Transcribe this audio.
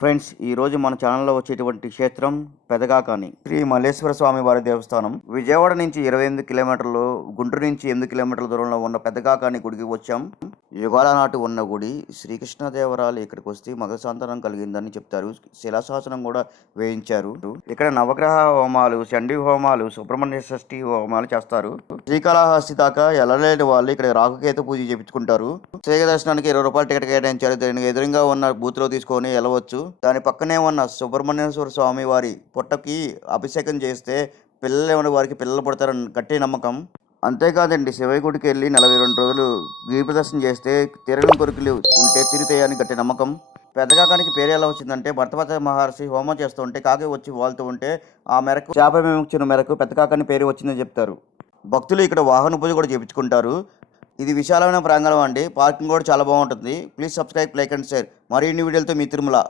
Friends, ఈ రోజు మన ఛానల్లో వచ్చేటువంటి క్షేత్రం పెదగాకాని శ్రీ మల్లేశ్వర స్వామి వారి దేవస్థానం. విజయవాడ నుంచి 28 కిలోమీటర్లు, గుంటూరు నుంచి 8 కిలోమీటర్ల దూరంలో ఉన్న పెదగాకాని గుడికి వచ్చాం. యుగాల నాటి ఉన్న గుడి. శ్రీకృష్ణదేవరాయలు ఇక్కడికి వస్తే మగ సంతానం కలిగిందని చెప్తారు. శిలాశాసనం కూడా వేయించారు. ఇక్కడ నవగ్రహ హోమాలు, చండీ హోమాలు, సుబ్రహ్మణ్య షష్ఠి హోమాలు చేస్తారు. శ్రీకాళహస్తి దాకా వెళ్ళలేని వాళ్ళు ఇక్కడ రాహుకేతు పూజ చేపించుకుంటారు. శ్రీక దర్శనానికి 20 రూపాయలు టికెట్ కేటాయించారు. దీనికి ఎదురుగా ఉన్న బూత్ లో తీసుకొని వెళ్ళవచ్చు. దాని పక్కనే ఉన్న సుబ్రహ్మణ్యేశ్వర స్వామి వారి పుట్టకి అభిషేకం చేస్తే పిల్లలు ఉన్న వారికి పిల్లలు పుడతారని గట్టి నమ్మకం. అంతేకాదండి, శివయ్య గుడికి వెళ్ళి 42 రోజులు గిరి ప్రదర్శన చేస్తే తీరని కోరికలు ఉంటే తీరుతాయని గట్టి నమ్మకం. పెద్దగాకానికి పేరు ఎలా వచ్చిందంటే, భరతవత మహర్షి హోమం చేస్తూ ఉంటే కాకి వచ్చి వాళ్తూ ఉంటే ఆ మేరకు శాప విమోచన మేరకు పెద్దకాకాని పేరు వచ్చిందని చెప్తారు. భక్తులు ఇక్కడ వాహన పూజ కూడా చేపించుకుంటారు. ఇది విశాలమైన ప్రాంగణం అండి. పార్కింగ్ కూడా చాలా బాగుంటుంది. Please subscribe, like and share. మరిన్ని వీడియోలతో మీ తిరుమల.